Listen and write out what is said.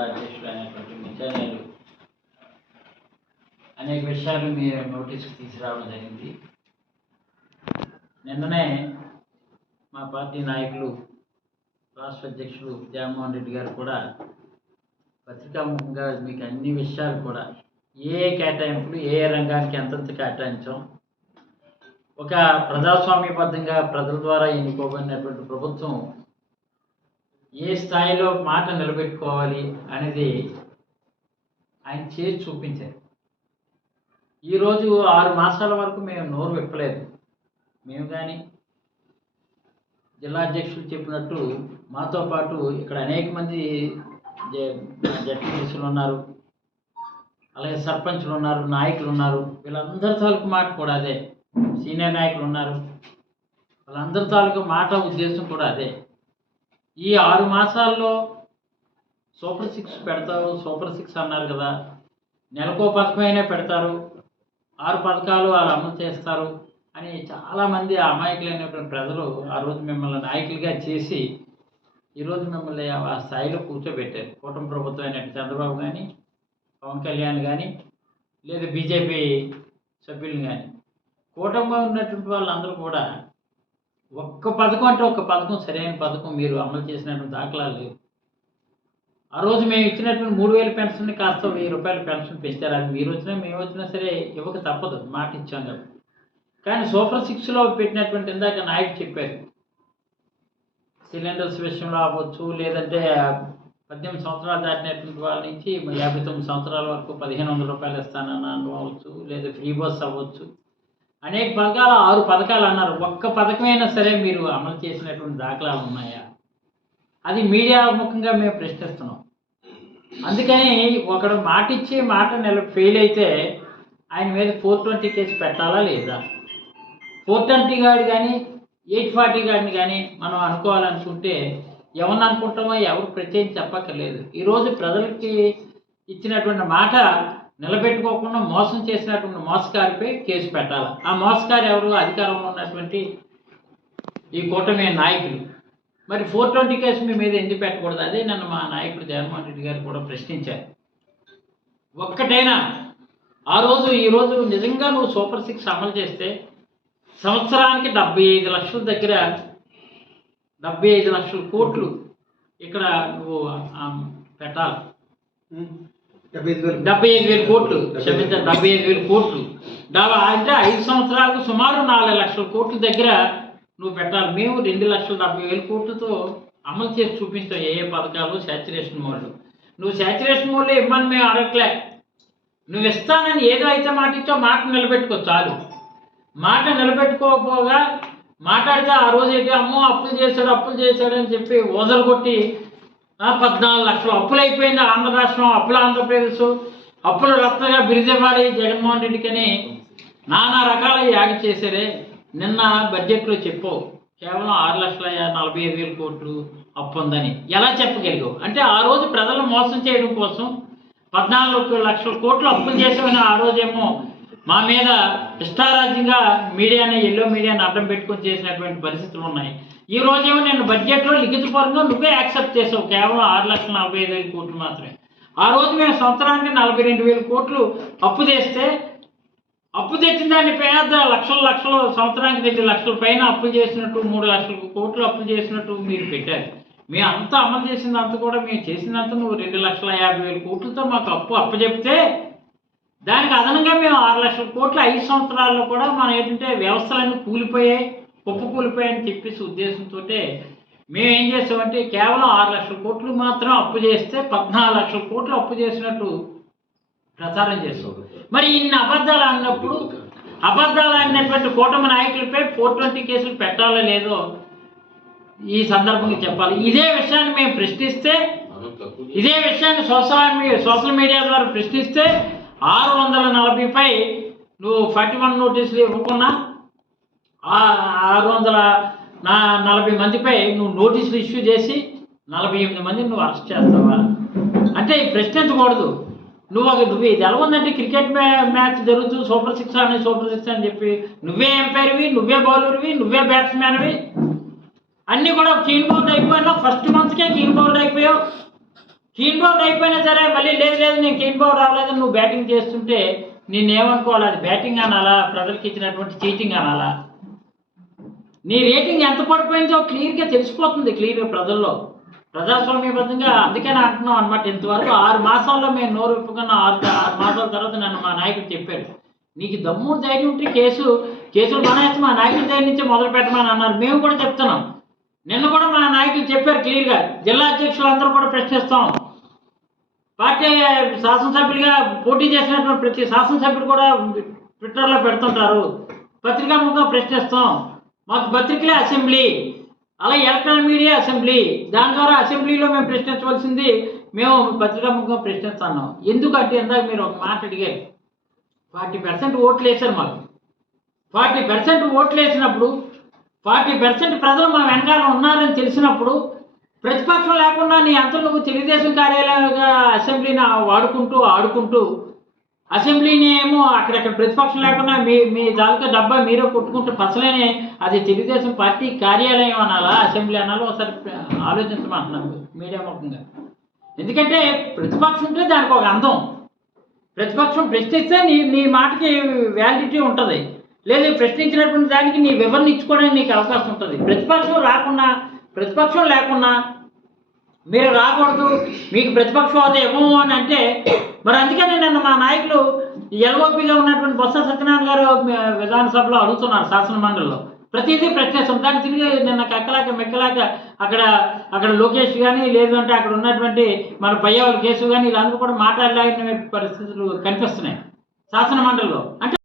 అధ్యక్షుడైనటువంటి అధ్యక్షుడు అనేక విషయాలు మీరు నోటీస్కి తీసుకురావడం జరిగింది. నిన్ననే మా పార్టీ నాయకులు రాష్ట్ర అధ్యక్షులు జగన్మోహన్ రెడ్డి గారు కూడా పత్రికాముఖంగా మీకు అన్ని విషయాలు కూడా ఏ కేటాయింపులు ఏ రంగానికి ఎంతెంత కేటాయించాం. ఒక ప్రజాస్వామ్యబద్ధంగా ప్రజల ద్వారా ఎన్నుకోబడినటువంటి ప్రభుత్వం ఏ స్థాయిలో మాట నిలబెట్టుకోవాలి అనేది ఆయన చేసి చూపించారు. ఈరోజు ఆరు మాసాల వరకు మేము నోరు విప్పలేదు. మేము కానీ జిల్లా అధ్యక్షులు చెప్పినట్టు మాతో పాటు ఇక్కడ అనేక మంది జడ్పీటీసీలు ఉన్నారు. అలాగే సర్పంచులు ఉన్నారు నాయకులు ఉన్నారు. వీళ్ళందరి తాలూకు మాట కూడా అదే. సీనియర్ నాయకులు ఉన్నారు. వాళ్ళందరి తాలూకు మాట ఉద్దేశం కూడా అదే. ఈ ఆరు మాసాల్లో సూపర్ సిక్స్ పెడతారు సూపర్ సిక్స్ అన్నారు కదా. నెలకో పథకమైనా పెడతారు. ఆరు పథకాలు వాళ్ళు అమలు చేస్తారు అని చాలామంది అమాయకులైనటువంటి ప్రజలు ఆ రోజు మిమ్మల్ని నాయకులుగా చేసి ఈరోజు మిమ్మల్ని ఆ స్థాయిలో కూర్చోబెట్టారు. కూటమి ప్రభుత్వం అయినట్టు చంద్రబాబు కానీ పవన్ కళ్యాణ్ కానీ లేదా బీజేపీ సభ్యులు కానీ కూటమిగా ఉన్నటువంటి వాళ్ళందరూ కూడా ఒక్క పథకం అంటే ఒక్క పథకం సరైన పథకం మీరు అమలు చేసినటువంటి దాఖలాలు లేవు. ఆ రోజు మేము ఇచ్చినటువంటి మూడు వేల పెన్షన్ని కాస్త వెయ్యి రూపాయల పెన్షన్ పెంచారు. అది మీరు వచ్చినా మేము వచ్చినా సరే ఇవ్వక తప్పదు. మాట ఇచ్చాం కాబట్టి. కానీ సూపర్ సిక్స్లో పెట్టినటువంటి ఇందాక నాయకు చెప్పారు. సిలిండర్స్ విషయంలో అవ్వచ్చు లేదంటే పద్దెనిమిది సంవత్సరాలు దాటినటువంటి వాళ్ళ నుంచి యాభై తొమ్మిది సంవత్సరాల వరకు పదిహేను వందల రూపాయలు ఇస్తానని అవ్వచ్చు లేదా ఫ్రీ బస్ అవ్వచ్చు. అనేక పథకాలు ఆరు పథకాలు అన్నారు. ఒక్క పథకమైనా సరే మీరు అమలు చేసినటువంటి దాఖలాలు ఉన్నాయా? అది మీడియా ముఖంగా మేము ప్రశ్నిస్తున్నాం. అందుకని ఒకడు మాట ఇచ్చి మాట నిల ఫెయిల్ అయితే ఆయన మీద ఫోర్ ట్వంటీ కేసు పెట్టాలా లేదా? ఫోర్ ట్వంటీ గాడు కానీ ఎయిట్ ఫార్టీ గాడిని కానీ మనం అనుకోవాలనుకుంటే ఎవరిని అనుకుంటామో ఎవరు ప్రత్యేకించి చెప్పక్కర్లేదు. ఈరోజు ప్రజలకి ఇచ్చినటువంటి మాట నిలబెట్టుకోకుండా మోసం చేసినటువంటి మోసకారిపై కేసు పెట్టాలి? ఆ మోసకారి ఎవరు? అధికారంలో ఉన్నటువంటి ఈ కూటమి నాయకులు. మరి ఫోర్ ట్వంటీ కేసు మీ మీద ఎందుకు పెట్టకూడదు? అదే నన్ను మా నాయకుడు జగన్మోహన్ రెడ్డి గారు కూడా ప్రశ్నించారు. ఒక్కటైనా ఆ రోజు ఈ రోజు నిజంగా నువ్వు సూపర్ సిక్స్ అమలు చేస్తే సంవత్సరానికి డెబ్బై ఐదు లక్షల దగ్గర డెబ్బై ఐదు లక్షల కోట్లు ఇక్కడ నువ్వు పెట్టాలి. డెబ్బై ఐదు డెబ్బై ఐదు వేల కోట్లు. క్షమించండి డెబ్బై ఐదు వేల కోట్లు. డెబ్బై అంటే ఐదు సంవత్సరాలకు సుమారు నాలుగు లక్షల కోట్ల దగ్గర నువ్వు పెట్టాలి. మేము రెండు లక్షల డెబ్బై వేల కోట్లతో అమలు చేసి చూపించాం ఏ ఏ పథకాలు శాచురేషన్ మోడ్లు. నువ్వు శాచురేషన్ మోడ్లో ఇవ్వని మేము అడగట్లే. నువ్వు ఇస్తానని ఏదో అయితే మాట ఇచ్చో మాట నిలబెట్టుకో చాలు. మాట నిలబెట్టుకోకపోగా మాట్లాడితే ఆ రోజు ఏంటి అమ్మో అప్పులు చేశాడు అప్పులు చేశాడు అని చెప్పి ఓదలు కొట్టి పద్నాలుగు లక్షలు అప్పులు అయిపోయింది ఆంధ్ర రాష్ట్రం? అప్పుల ఆంధ్రప్రదేశ్? అప్పుల రత్నగా బిరిజవాడి జగన్మోహన్ రెడ్డికని నానా రకాల యాగ చేశారే. నిన్న బడ్జెట్లో చెప్పు. కేవలం ఆరు లక్షల నలభై ఐదు వేల కోట్లు అప్పు ఉందని ఎలా చెప్పగలిగావు? అంటే ఆ రోజు ప్రజలను మోసం చేయడం కోసం పద్నాలుగు లక్షల కోట్లు అప్పులు చేసామని ఆ రోజేమో మా మీద ఇష్టారాజ్యంగా మీడియాని ఎల్లో మీడియాని అడ్డం పెట్టుకొని చేసినటువంటి పరిస్థితులు ఉన్నాయి. ఈ రోజేమో నేను బడ్జెట్లో లిఖితపూర్వకంగా నువ్వే యాక్సెప్ట్ చేసావు. కేవలం ఆరు లక్షల నలభై ఐదు వేల కోట్లు మాత్రమే. ఆ రోజు మేము సంవత్సరానికి నలభై రెండు వేల కోట్లు అప్పు తెస్తే అప్పు తెచ్చిన దాన్ని పేద లక్షల లక్షలు సంవత్సరానికి రెండు లక్షల పైన అప్పు చేసినట్టు మూడు లక్షల కోట్లు అప్పు చేసినట్టు మీరు పెట్టారు. మేము అంతా అమలు చేసినంత కూడా మేము చేసినంత నువ్వు రెండు లక్షల యాభై వేల కోట్లతో మాకు అప్పు అప్పచెప్తే దానికి అదనంగా మేము ఆరు లక్షల కోట్లు ఐదు సంవత్సరాల్లో కూడా మనం ఏంటంటే వ్యవస్థలన్నీ కూలిపోయాయి. కుప్ప కూలిపోయాయని చెప్పేసి ఉద్దేశంతో మేము ఏం చేసామంటే కేవలం ఆరు లక్షల కోట్లు మాత్రం అప్పు చేస్తే పద్నాలుగు లక్షల కోట్లు అప్పు చేసినట్టు ప్రచారం చేస్తాం మరి ఇన్ని అబద్ధాలు అన్నప్పుడు అబద్ధాలు అన్నటువంటి కూటమి నాయకులపై ఫోర్ ట్వంటీ కేసులు పెట్టాలో లేదో ఈ సందర్భంగా చెప్పాలి. ఇదే విషయాన్ని మేము ప్రశ్నిస్తే ఇదే విషయాన్ని సోషల్ మీడియా సోషల్ మీడియా ద్వారా ప్రశ్నిస్తే ఆరు వందల నలభైపై నువ్వు ఫార్టీ వన్ నోటీసులు ఇవ్వకుండా ఆరు వందల నా నలభై మందిపై నువ్వు నోటీసులు ఇష్యూ చేసి నలభై ఎనిమిది మందిని నువ్వు అరెస్ట్ చేస్తావా? అంటే ప్రశ్నించకూడదు నువ్వు ఒక నువ్వు ఇది ఎలా ఉందంటే క్రికెట్ మ్యాచ్ జరుగుతుంది సూపర్ సిక్స్ అని సూపర్ సిక్స్ అని చెప్పి. నువ్వే ఎంపైర్వి నువ్వే బౌలర్వి నువ్వే బ్యాట్స్మెన్వి అన్నీ కూడా క్లీన్ బౌల్డ్ అయిపోయినావు. ఫస్ట్ మంత్కే క్లీన్ బౌల్డ్ అయిపోయావు. క్లీన్ బౌల్డ్ అయిపోయినా సరే మళ్ళీ లేదు లేదు నేను క్లీన్ బౌల్ రావలేదని నువ్వు బ్యాటింగ్ చేస్తుంటే నేనేమనుకోవాలి అది బ్యాటింగ్ అనాలా? ప్రజలకు ఇచ్చినటువంటి చీటింగ్ అనాలా? నీ రేటింగ్ ఎంత పడిపోయిందో క్లియర్గా తెలిసిపోతుంది క్లియర్గా ప్రజల్లో. ప్రజాస్వామ్యబద్ధంగా అందుకే అంటున్నాం అనమాట ఇంతవరకు. ఆరు మాసాల్లో మేము నోరు విప్పుకున్న ఆరు ఆరు మాసాల తర్వాత నన్ను మా నాయకుడు చెప్పాడు. నీకు దమ్ము ధైర్యం ఉంటే కేసు కేసులు మనేసి మా నాయకుడి దగ్గర నుంచి మొదలు పెట్టమని అన్నారు. మేము కూడా చెప్తున్నాం. నిన్న కూడా మా నాయకులు చెప్పారు క్లియర్గా జిల్లా అధ్యక్షులు అందరూ కూడా ప్రశ్నిస్తాం. పార్టీ శాసనసభ్యులుగా పోటీ చేసినటువంటి ప్రతి శాసనసభ్యుడు కూడా ట్విట్టర్లో పెడుతుంటారు. పత్రికాముఖంగా ప్రశ్నిస్తాం. మాకు పత్రికలే అసెంబ్లీ అలా ఎలక్ట్రానిక్ మీడియా అసెంబ్లీ. దాని ద్వారా అసెంబ్లీలో మేము ప్రశ్నించవలసింది మేము పత్రికాముఖంగా ప్రశ్నిస్తున్నాం. ఎందుకంటే ఇందాక మీరు ఒక మాట అడిగారు ఫార్టీ పర్సెంట్ ఓట్లు వేశారు మాకు. ఫార్టీ పర్సెంట్ ఓట్లు వేసినప్పుడు ఫార్టీ పర్సెంట్ ప్రజలు మా వెనకాల ఉన్నారని తెలిసినప్పుడు ప్రతిపక్షం లేకుండా నీ అంత నువ్వు తెలుగుదేశం కార్యాలయంగా అసెంబ్లీని వాడుకుంటూ ఆడుకుంటూ అసెంబ్లీని ఏమో అక్కడక్కడ ప్రతిపక్షం లేకుండా మీ మీ దాకా డబ్బా మీరే కొట్టుకుంటూ పసలేనే అది తెలుగుదేశం పార్టీ కార్యాలయం అనాలా? అసెంబ్లీ అనాలా? ఒకసారి ఆలోచించమంటున్నాను మీడియా ముఖంగా. ఎందుకంటే ప్రతిపక్షం ఉంటే దానికి ఒక అందం. ప్రతిపక్షం ప్రశ్నిస్తే నీ నీ మాటకి వ్యాలిడిటీ ఉంటుంది. లేదు ప్రశ్నించినటువంటి దానికి నీ వివరణ ఇచ్చుకోవడానికి నీకు అవకాశం ఉంటుంది. ప్రతిపక్షం రాకుండా ప్రతిపక్షం లేకుండా మీరు రాకూడదు మీకు ప్రతిపక్ష హోదా ఇవ్వము అని అంటే మరి అందుకనే నిన్న మా నాయకులు ఎల్ఓపిగా ఉన్నటువంటి బొత్స సత్యనారాయణ గారు విధానసభలో అడుగుతున్నారు శాసన మండలిలో. ప్రతిదీ ప్రశ్నిస్తాం దాన్ని తిరిగి నిన్న కక్కలాక మెక్కలాక అక్కడ అక్కడ లోకేష్ కానీ లేదు అంటే అక్కడ ఉన్నటువంటి మన పయ్యవాళ్ళ కేసు కానీ వీళ్ళందరూ కూడా మాట్లాడలేని పరిస్థితులు కనిపిస్తున్నాయి. శాసన మండలిలో. అంటే